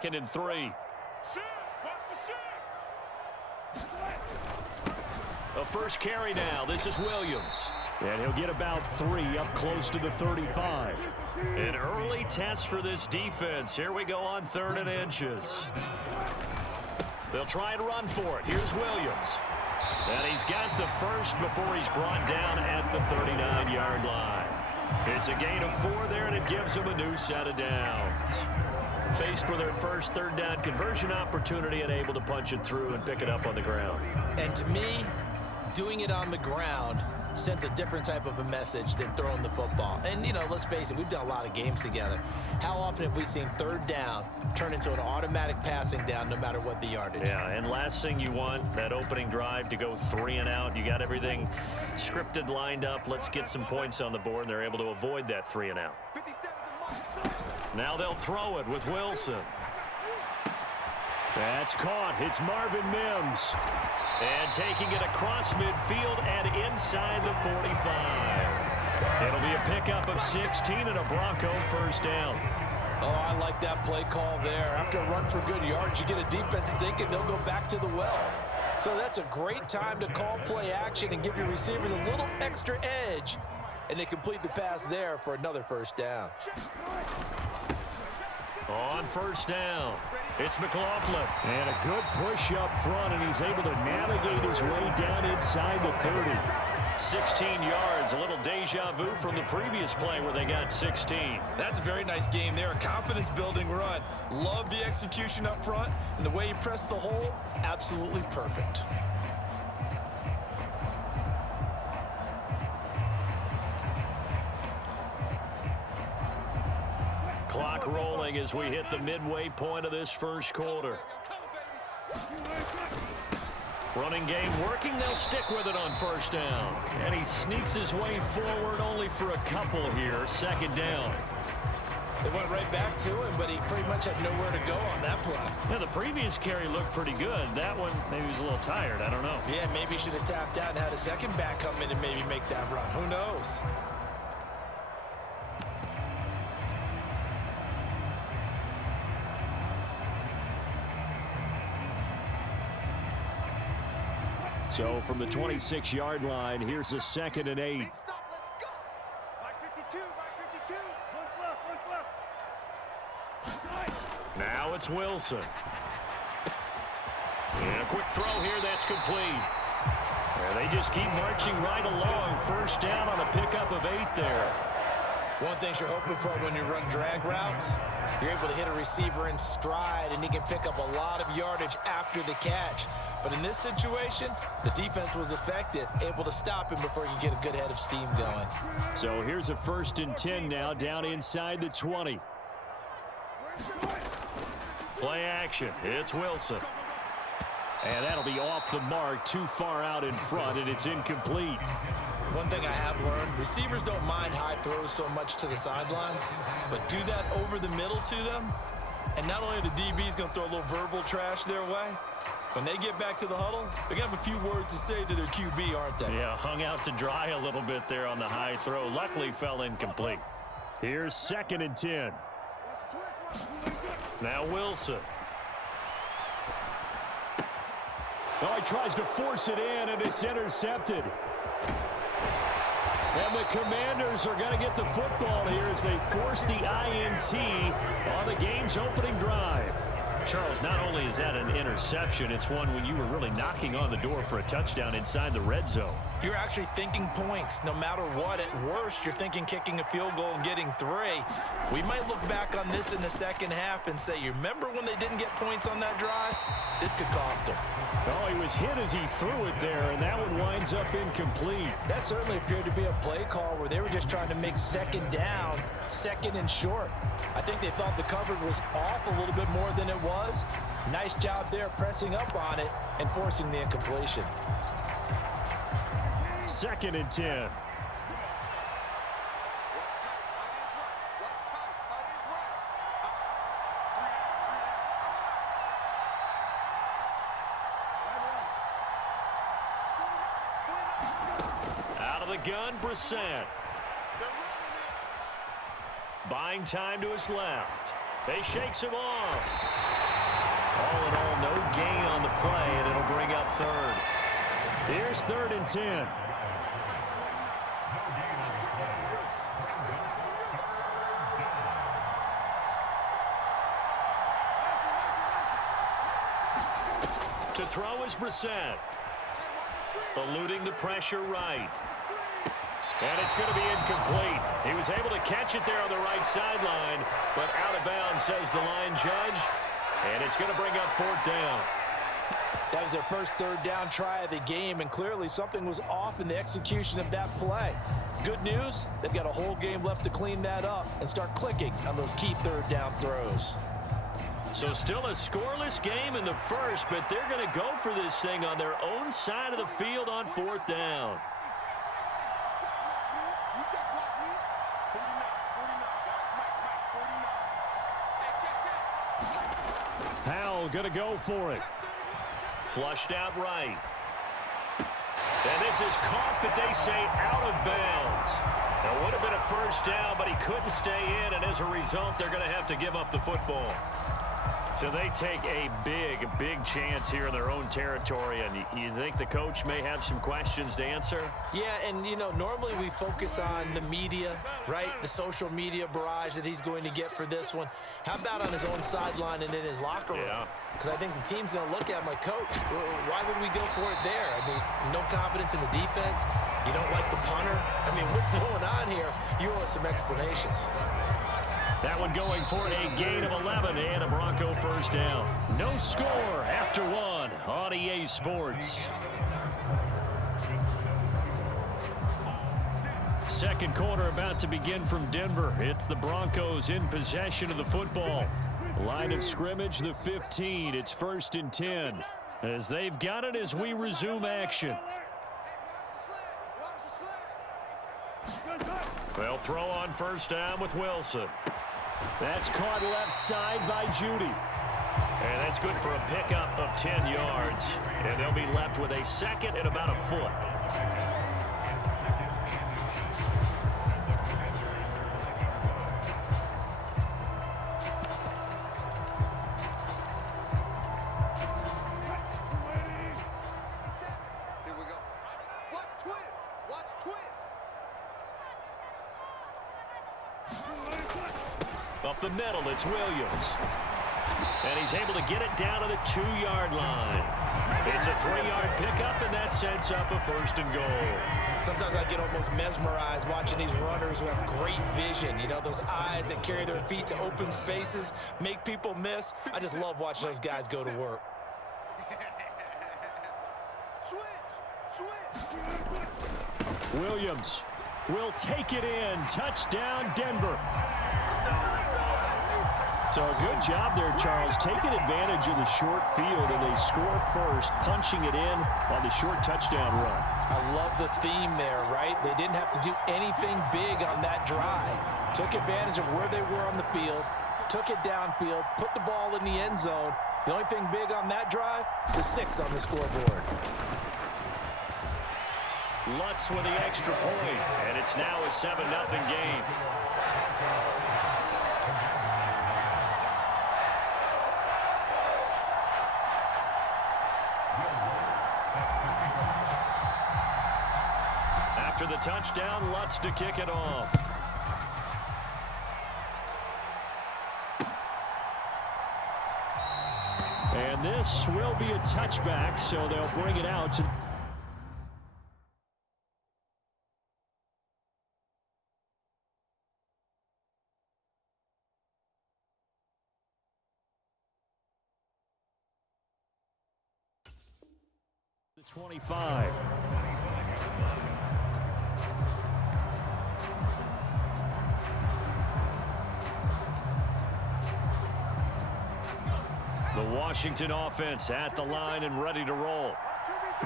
2nd and 3. A first carry now. This is Williams. And he'll get about 3 up close to the 35. An early test for this defense. Here we go on 3rd and inches. They'll try and run for it. Here's Williams. And he's got the first before he's brought down at the 39-yard line. It's a gain of 4 there, and it gives him a new set of downs. Faced with their first 3rd down conversion opportunity and able to punch it through and pick it up on the ground. And to me, doing it on the ground sends a different type of a message than throwing the football. And, you know, let's face it, we've done a lot of games together. How often have we seen 3rd down turn into an automatic passing down no matter what the yardage? Yeah, and last thing you want, that opening drive to go 3 and out. You got everything scripted, lined up. Let's get some points on the board, and they're able to avoid that 3 and out. Now they'll throw it with Wilson. That's caught. It's Marvin Mims. And taking it across midfield and inside the 45. It'll be a pickup of 16 and a Bronco first down. Oh, I like that play call there. After a run for good yards, you get a defense thinking they'll go back to the well. So that's a great time to call play action and give your receivers a little extra edge. And they complete the pass there for another first down. On first down, it's McLaughlin. And a good push up front, and he's able to navigate his way down inside the 30. 16 yards, a little deja vu from the previous play where they got 16. That's a very nice game there, a confidence-building run. Love the execution up front, and the way he pressed the hole, absolutely perfect. Clock rolling as we hit the midway point of this first quarter. Running game working. They'll stick with it on first down. And he sneaks his way forward only for a couple here. 2nd down. They went right back to him, but he pretty much had nowhere to go on that play. Yeah, the previous carry looked pretty good. That one, maybe he was a little tired. I don't know. Yeah, maybe he should have tapped out and had a second back come in and maybe make that run. Who knows? So from the 26-yard line, here's a 2nd and 8. Now it's Wilson. And a quick throw here that's complete. And they just keep marching right along. First down on a pickup of 8 there. One thing you're hoping for when you run drag routes, you're able to hit a receiver in stride, and he can pick up a lot of yardage after the catch. But in this situation, the defense was effective, able to stop him before you get a good head of steam going. So here's a 1st and 10 now down inside the 20. Play action. It's Wilson. And that'll be off the mark, too far out in front, and it's incomplete. One thing I have learned, receivers don't mind high throws so much to the sideline, but do that over the middle to them, and not only are the DBs going to throw a little verbal trash their way, when they get back to the huddle, they're going to have a few words to say to their QB, aren't they? Yeah, hung out to dry a little bit there on the high throw. Luckily fell incomplete. Here's 2nd and 10. Now Wilson. Oh, he tries to force it in, and it's intercepted. And the Commanders are going to get the football here as they force the INT on the game's opening drive. Charles, not only is that an interception, it's one when you were really knocking on the door for a touchdown inside the red zone. You're actually thinking points no matter what. At worst, you're thinking kicking a field goal and getting 3. We might look back on this in the second half and say, you remember when they didn't get points on that drive? This could cost them. Oh, he was hit as he threw it there, and that one winds up incomplete. That certainly appeared to be a play call where they were just trying to make 2nd down, 2nd and short. I think they thought the coverage was off a little bit more than it was. Nice job there pressing up on it and forcing the incompletion. 2nd and 10. Out of the gun, Brissett. Buying time to his left. They shakes him off. third. Here's 3rd and 10. To throw is Brissett. Eluding the pressure right. And it's going to be incomplete. He was able to catch it there on the right sideline, but out of bounds, says the line judge. And it's going to bring up 4th down. That was their first 3rd down try of the game, and clearly something was off in the execution of that play. Good news, they've got a whole game left to clean that up and start clicking on those key 3rd down throws. So still a scoreless game in the first, but they're going to go for this thing on their own side of the field on 4th down. Powell going to go for it. Flushed out right. And this is caught, but they say out of bounds. It would have been a first down, but he couldn't stay in, and as a result, they're going to have to give up the football. So they take a big chance here in their own territory, and you think the coach may have some questions to answer? Yeah, and, you know, normally we focus on the media, right? The social media barrage that he's going to get for this one. How about on his own sideline and in his locker room? Yeah. Because I think the team's going to look at him like, Coach, why would we go for it there? I mean, no confidence in the defense. You don't like the punter. I mean, what's going on here? You owe us some explanations. That one going for a gain of 11 and a Bronco first down. No score after 1 on EA Sports. Second quarter about to begin from Denver. It's the Broncos in possession of the football. Line of scrimmage, the 15. It's 1st and 10. As they've got it as we resume action. They'll throw on first down with Wilson. That's caught left side by Judy. And that's good for a pickup of 10 yards. And they'll be left with a second and about a foot. Up the middle, it's Williams. And he's able to get it down to the 2-yard line. It's a 3-yard pickup, and that sets up a 1st and goal. Sometimes I get almost mesmerized watching these runners who have great vision. You know, those eyes that carry their feet to open spaces, make people miss. I just love watching those guys go to work. Williams will take it in. Touchdown, Denver. So a good job there, Charles, taking advantage of the short field, and they score first, punching it in on the short touchdown run. I love the theme there, right? They didn't have to do anything big on that drive. Took advantage of where they were on the field, took it downfield, put the ball in the end zone. The only thing big on that drive, the 6 on the scoreboard. Lutz with the extra point, and it's now a 7-0 game. After the touchdown, Lutz to kick it off. And this will be a touchback, so they'll bring it out to the 25. The Washington offense at the line and ready to roll.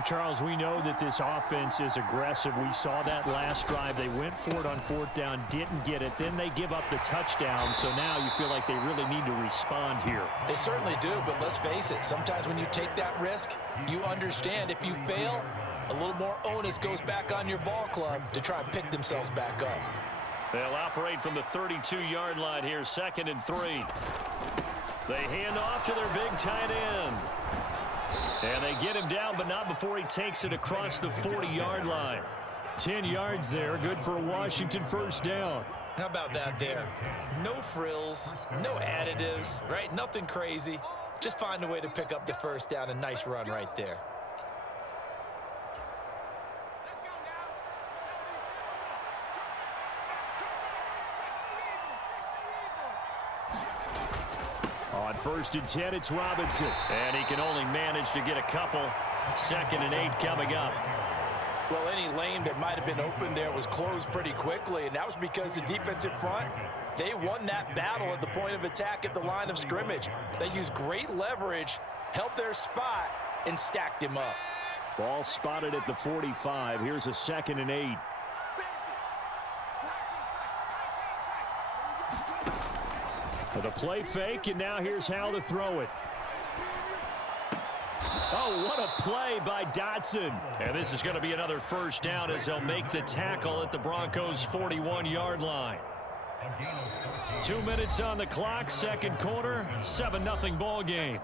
Charles, we know that this offense is aggressive. We saw that last drive. They went for it on 4th down, didn't get it. Then they give up the touchdown. So now you feel like they really need to respond here. They certainly do, but let's face it. Sometimes when you take that risk, you understand if you fail, a little more onus goes back on your ball club to try and pick themselves back up. They'll operate from the 32-yard line here, 2nd and 3. They hand off to their big tight end. And they get him down, but not before he takes it across the 40-yard line. 10 yards there, good for a Washington first down. How about that there? No frills, no additives, right? Nothing crazy. Just find a way to pick up the first down. A nice run right there. On 1st and 10, it's Robinson. And he can only manage to get a couple. 2nd and 8 coming up. Well, any lane that might have been open there was closed pretty quickly, and that was because the defensive front, they won that battle at the point of attack at the line of scrimmage. They used great leverage, held their spot, and stacked him up. Ball spotted at the 45. Here's a 2nd and 8. With a play fake, and now here's how to throw it. Oh, what a play by Dotson. And this is going to be another first down as they'll make the tackle at the Broncos' 41-yard line. 2 minutes on the clock, second quarter, 7-0 ball game.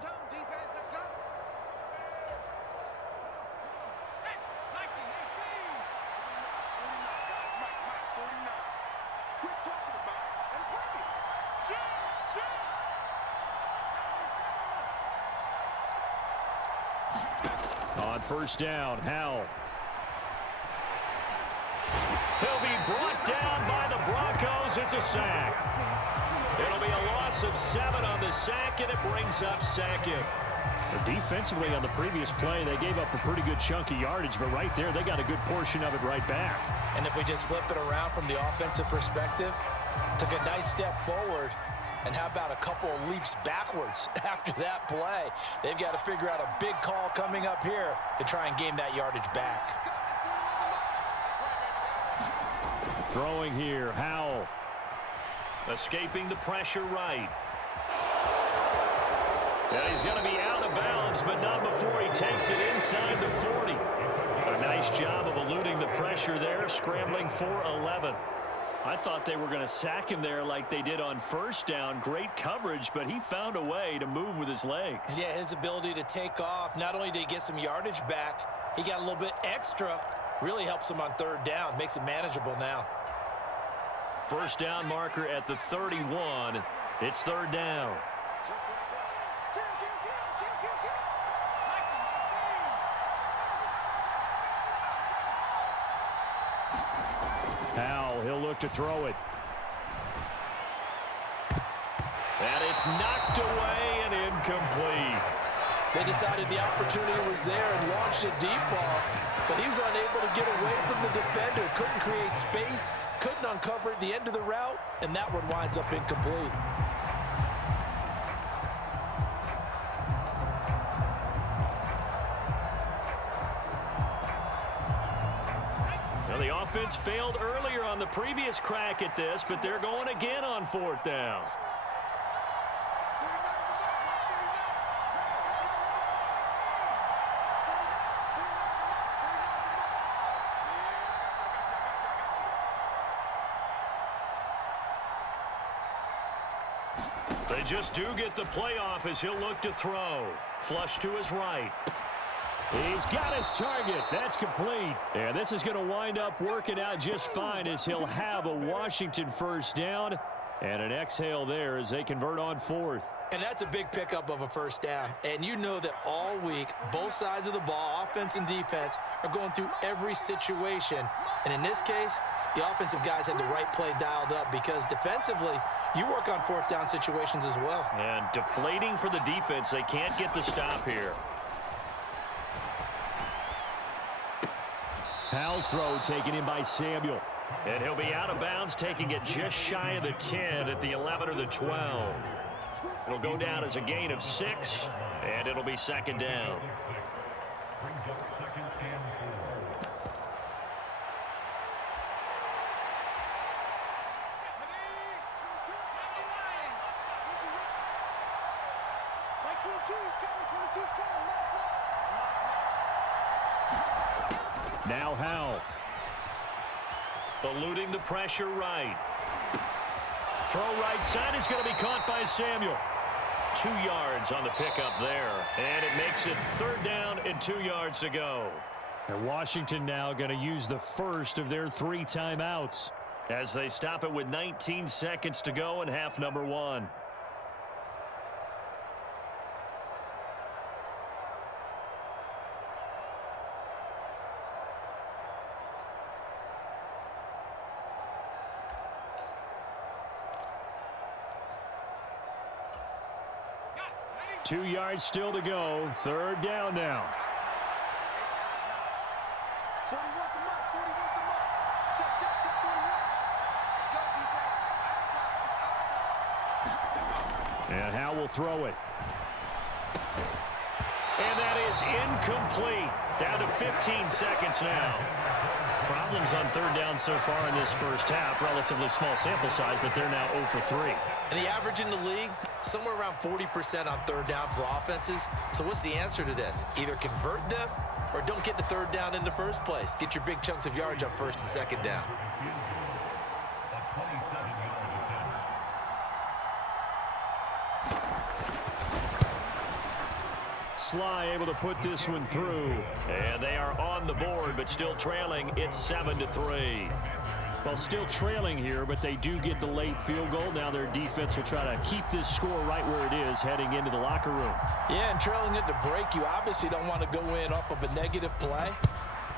On first down, Howell. He'll be brought down by the Broncos. It's a sack. It'll be a loss of 7 on the sack, and it brings up 2nd. Defensively on the previous play, they gave up a pretty good chunk of yardage, but right there, they got a good portion of it right back. And if we just flip it around from the offensive perspective, took a nice step forward. And how about a couple of leaps backwards after that play? They've got to figure out a big call coming up here to try and gain that yardage back. Throwing here, Howell. Escaping the pressure right. And he's going to be out of bounds, but not before he takes it inside the 40. A nice job of eluding the pressure there, scrambling for 11. I thought they were going to sack him there like they did on first down. Great coverage, but he found a way to move with his legs. Yeah, his ability to take off, not only did he get some yardage back, he got a little bit extra. Really helps him on 3rd down, makes it manageable now. First down marker at the 31. It's 3rd down. Howell, he'll look to throw it. And it's knocked away and incomplete. They decided the opportunity was there and launched a deep ball, but he was unable to get away from the defender. Couldn't create space, couldn't uncover the end of the route, and that one winds up incomplete. The offense failed earlier on the previous crack at this, but they're going again on 4th down. They just do get the playoff as he'll look to throw. Flush to his right. He's got his target. That's complete. And this is going to wind up working out just fine as he'll have a Washington first down and an exhale there as they convert on 4th. And that's a big pickup of a first down. And you know that all week, both sides of the ball, offense and defense, are going through every situation. And in this case, the offensive guys had the right play dialed up because defensively, you work on 4th down situations as well. And deflating for the defense. They can't get the stop here. Howell's throw taken in by Samuel. And he'll be out of bounds, taking it just shy of the 10 at the 11 or the 12. It'll go down as a gain of 6, and it'll be 2nd down. Now Howell. Eluding the pressure right. Throw right side is going to be caught by Samuel. 2 yards on the pickup there. And it makes it 3rd down and 2 yards to go. And Washington now going to use the first of their 3 timeouts as they stop it with 19 seconds to go in half number 1. Two yards still to go. 3rd down now. And Howe will throw it. And that is incomplete. Down to 15 seconds now. Problems on 3rd down so far in this first half. Relatively small sample size, but they're now 0 for 3. And the average in the league, somewhere around 40% on 3rd down for offenses. So what's the answer to this? Either convert them or don't get to 3rd down in the first place. Get your big chunks of yards on 1st and 2nd down. Sly able to put this one through. And they are on the board, but still trailing. It's 7-3. Well, still trailing here, but they do get the late field goal. Now their defense will try to keep this score right where it is heading into the locker room. Yeah, and trailing at the break, you obviously don't want to go in off of a negative play.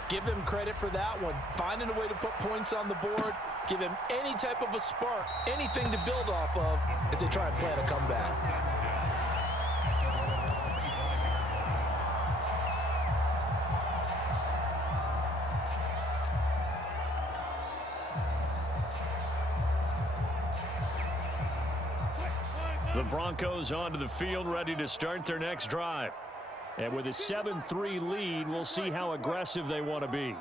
Give them credit for that one. Finding a way to put points on the board, give them any type of a spark, anything to build off of as they try and plan a comeback. The Broncos onto the field, ready to start their next drive. And with a 7-3 lead, we'll see how aggressive they want to be.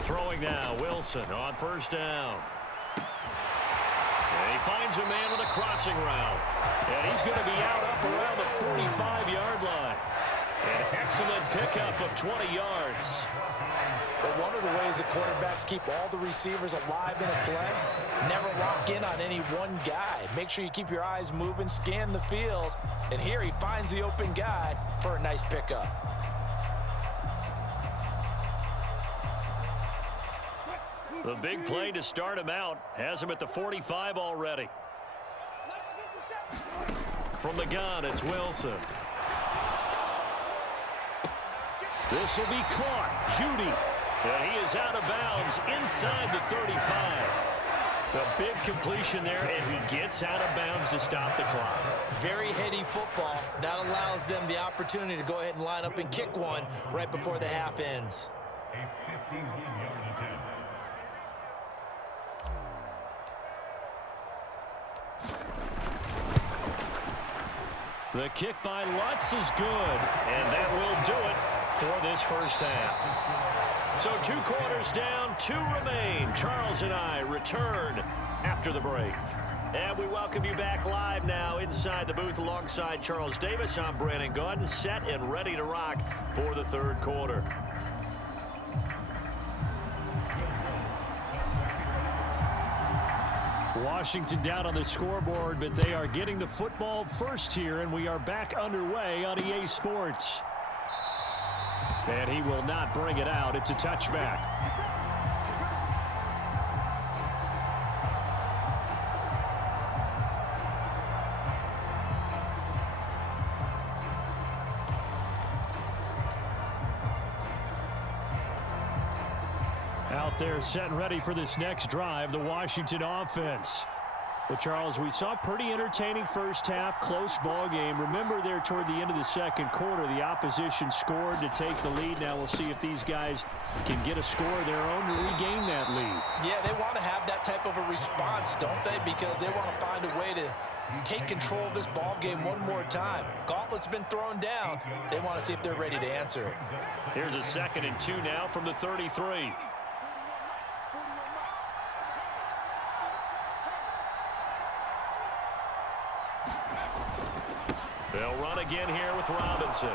Throwing now, Wilson on 1st down. And he finds a man with a crossing route. And he's going to be out up around the 45-yard line. An excellent pickup of 20 yards. But one of the ways that quarterbacks keep all the receivers alive in a play, never lock in on any one guy. Make sure you keep your eyes moving, scan the field. And here he finds the open guy for a nice pickup. The big play to start him out has him at the 45 already. From the gun, it's Wilson. This will be caught. Judy. And he is out of bounds inside the 35. A big completion there, and he gets out of bounds to stop the clock. Very heady football. That allows them the opportunity to go ahead and line up and kick one right before the half ends. The kick by Lutz is good, and that will do it for this first half. So 2 quarters down, 2 remain. Charles and I return after the break. And we welcome you back live now inside the booth alongside Charles Davis. I'm Brandon Gaudin, set and ready to rock for the 3rd quarter. Washington down on the scoreboard, but they are getting the football first here, and we are back underway on EA Sports. And he will not bring it out. It's a touchback. Out there set and ready for this next drive, the Washington offense. Well, Charles, we saw a pretty entertaining first half, close ball game. Remember there toward the end of the 2nd quarter, the opposition scored to take the lead. Now we'll see if these guys can get a score of their own to regain that lead. Yeah, they want to have that type of a response, don't they? Because they want to find a way to take control of this ball game one more time. Gauntlet's been thrown down. They want to see if they're ready to answer it. Here's a 2nd and 2 now from the 33. They'll run again here with Robinson.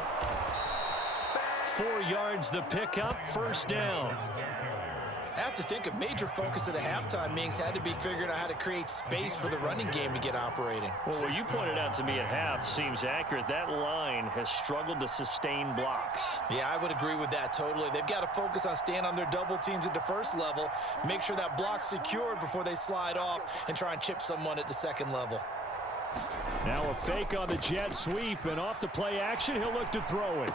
4 yards the pickup, 1st down. I have to think a major focus of the halftime meetings had to be figuring out how to create space for the running game to get operating. Well, what you pointed out to me at half seems accurate. That line has struggled to sustain blocks. Yeah, I would agree with that totally. They've got to focus on staying on their double teams at the first level, make sure that block's secured before they slide off and try and chip someone at the second level. Now a fake on the jet sweep, and off the play action, he'll look to throw it.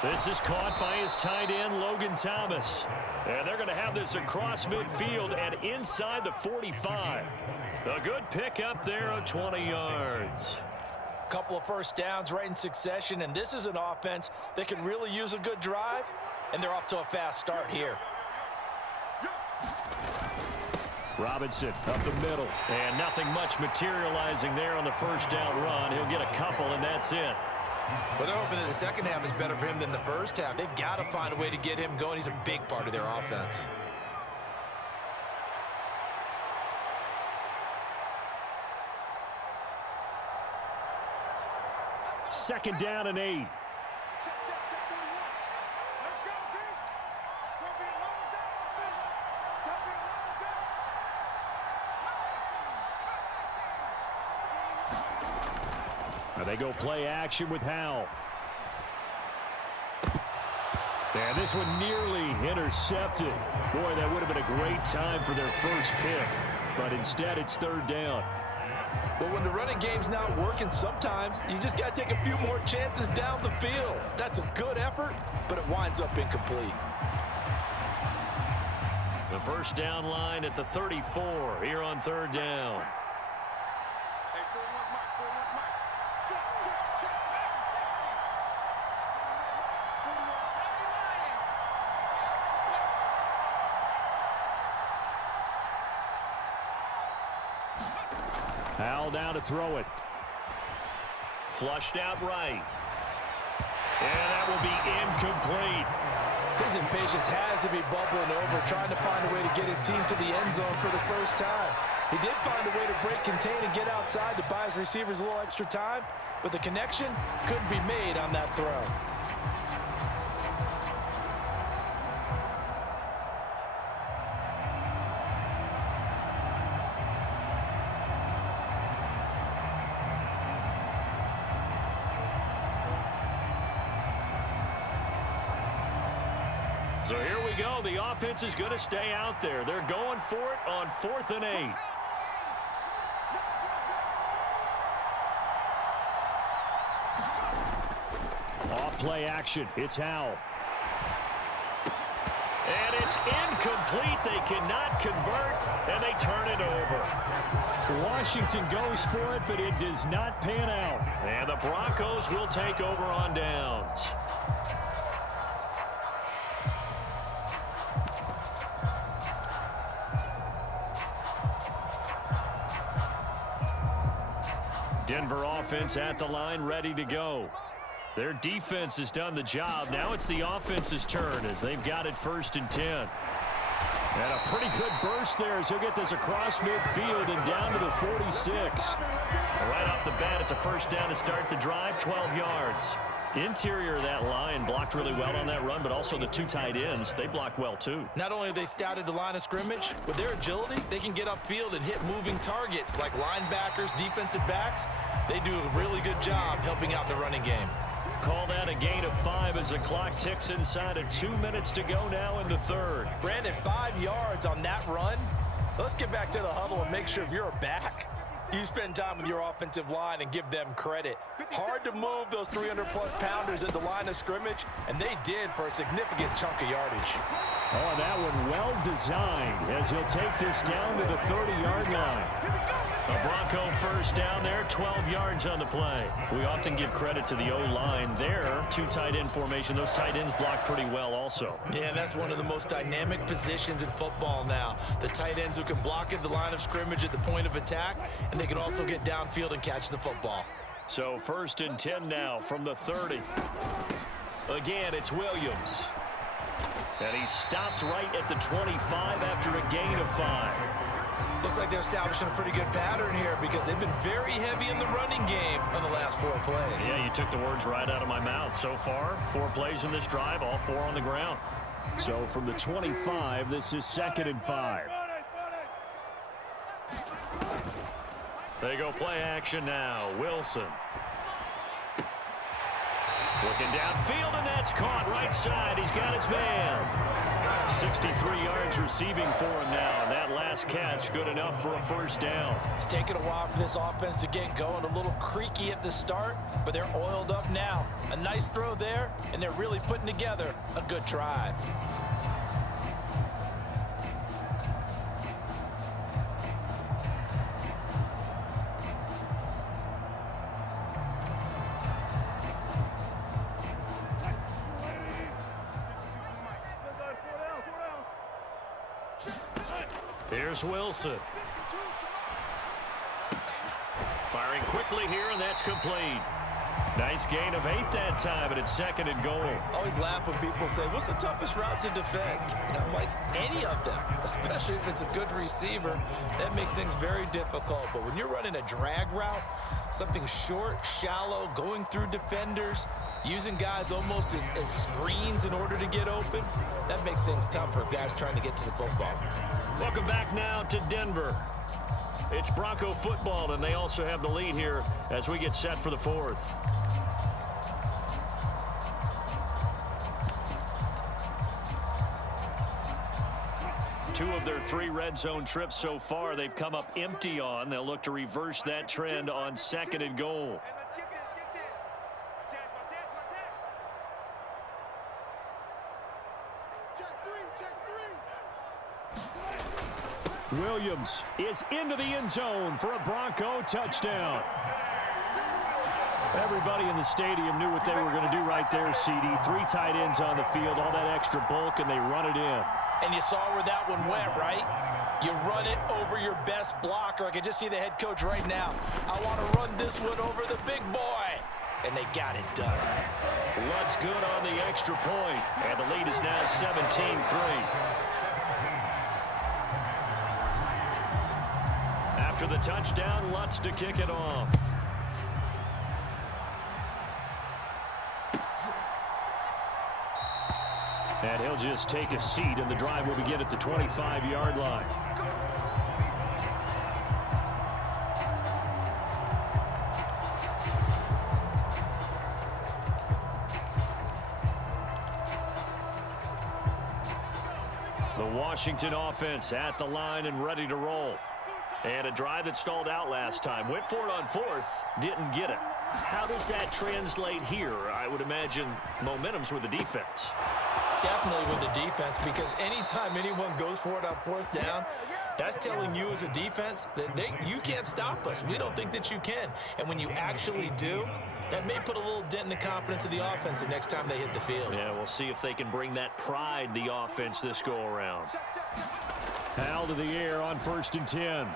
This is caught by his tight end, Logan Thomas. And they're going to have this across midfield and inside the 45. A good pick up there of 20 yards. Couple of first downs right in succession, and this is an offense that can really use a good drive, and they're off to a fast start here. Robinson up the middle, and nothing much materializing there on the first down run. He'll get a couple, and that's it. Well, they're hoping that the second half is better for him than the first half. They've got to find a way to get him going. He's a big part of their offense. Second down and 8. They go play action with Howell. And this one nearly intercepted. Boy, that would have been a great time for their first pick. But instead, it's third down. Well, when the running game's not working, sometimes you just got to take a few more chances down the field. That's a good effort, but it winds up incomplete. The first down line at the 34 here on third down. Howell down to throw it. Flushed out right. And that will be incomplete. His impatience has to be bubbling over, trying to find a way to get his team to the end zone for the first time. He did find a way to break contain and get outside to buy his receivers a little extra time, but the connection couldn't be made on that throw. So here we go. The offense is going to stay out there. They're going for it on 4th and 8. Off play action. It's Howell. And it's incomplete. They cannot convert, and they turn it over. Washington goes for it, but it does not pan out. And the Broncos will take over on downs. Denver offense at the line, ready to go. Their defense has done the job. Now it's the offense's turn as they've got it 1st and 10. And a pretty good burst there as he'll get this across midfield and down to the 46. Right off the bat, it's a first down to start the drive, 12 yards. Interior of that line blocked really well on that run, but also the two tight ends, they blocked well too. Not only have they scouted the line of scrimmage, with their agility, they can get upfield and hit moving targets like linebackers, defensive backs. They do a really good job helping out the running game. Call that a gain of 5 as the clock ticks inside of 2 minutes to go now in the third. Brandon, 5 yards on that run. Let's get back to the huddle and make sure if you're a back, you spend time with your offensive line and give them credit. Hard to move those 300-plus pounders at the line of scrimmage, and they did for a significant chunk of yardage. Oh, that one well designed as he'll take this down to the 30-yard line. A Bronco first down there, 12 yards on the play. We often give credit to the O-line there. Two tight end formation. Those tight ends block pretty well also. Yeah, that's one of the most dynamic positions in football now. The tight ends who can block at the line of scrimmage at the point of attack, and they can also get downfield and catch the football. So 1st and 10 now from the 30. Again, it's Williams. And he's stopped right at the 25 after a gain of 5. Looks like they're establishing a pretty good pattern here because they've been very heavy in the running game on the last 4 plays. Yeah, you took the words right out of my mouth. So far, 4 plays in this drive, all 4 on the ground. So from the 25, this is 2nd and 5. They go play action now. Wilson. Looking downfield, and that's caught right side. He's got his man. 63 yards receiving for him now. And that last catch good enough for a first down. It's taken a while for this offense to get going. A little creaky at the start, but they're oiled up now. A nice throw there, and they're really putting together a good drive. Here's Wilson. Firing quickly here, and that's complete. Nice gain of 8 that time, and it's 2nd and goal. I always laugh when people say, what's the toughest route to defend? And I'm like, any of them, especially if it's a good receiver. That makes things very difficult. But when you're running a drag route, something short, shallow, going through defenders, using guys almost as screens in order to get open, that makes things tough for guys trying to get to the football. Welcome back now to Denver. It's Bronco football, and they also have the lead here as we get set for the 4th. Two of their 3 red zone trips so far, they've come up empty on. They'll look to reverse that trend on 2nd and goal. Williams is into the end zone for a Bronco touchdown. Everybody in the stadium knew what they were going to do right there, CD. 3 tight ends on the field, all that extra bulk, and they run it in. And you saw where that one went, right? You run it over your best blocker. I can just see the head coach right now. I want to run this one over the big boy. And they got it done. Lutt's good on the extra point, and the lead is now 17-3. After the touchdown, Lutt's to kick it off. And he'll just take a seat, and the drive will begin at the 25-yard line. The Washington offense at the line and ready to roll. And a drive that stalled out last time. Went for it on 4th, didn't get it. How does that translate here? I would imagine momentum's with the defense. Definitely with the defense, because anytime anyone goes for it on 4th down, that's telling you as a defense that you can't stop us. We don't think that you can. And when you actually do, that may put a little dent in the confidence of the offense the next time they hit the field. Yeah, we'll see if they can bring that pride, the offense, this go-around. Hal to the air on 1st and 10.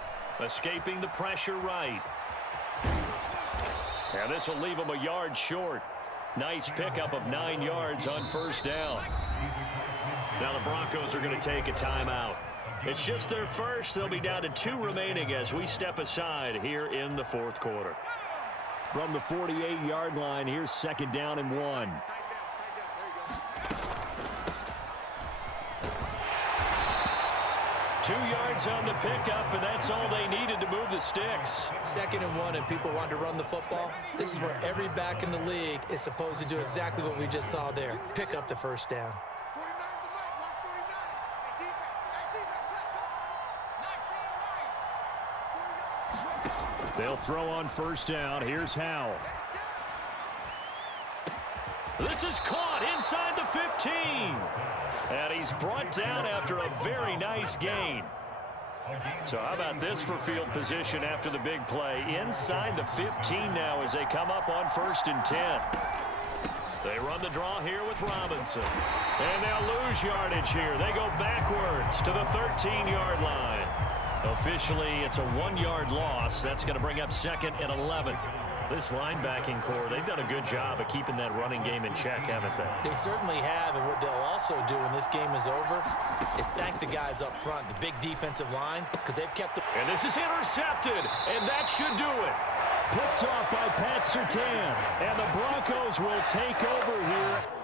Escaping the pressure right. And this will leave them a yard short. Nice pickup of 9 yards on 1st down. Now the Broncos are going to take a timeout. It's just their first. They'll be down to 2 remaining as we step aside here in the 4th quarter. From the 48-yard line, here's 2nd down and 1. Two yards on the pickup, and that's all they needed to move the sticks. 2nd and 1, and people want to run the football. This is where every back in the league is supposed to do exactly what we just saw there. Pick up the 1st down. They'll throw on 1st down. Here's Howell. This is caught inside the 15. And he's brought down after a very nice gain. So how about this for field position after the big play? Inside the 15 now as they come up on 1st and 10. They run the draw here with Robinson. And they'll lose yardage here. They go backwards to the 13-yard line. Officially, it's a 1-yard loss. That's going to bring up 2nd and 11. This linebacking core, they've done a good job of keeping that running game in check, haven't they? They certainly have, and what they'll also do when this game is over is thank the guys up front, the big defensive line, because they've kept the... And this is intercepted, and that should do it. Picked off by Pat Surtain, and the Broncos will take over here.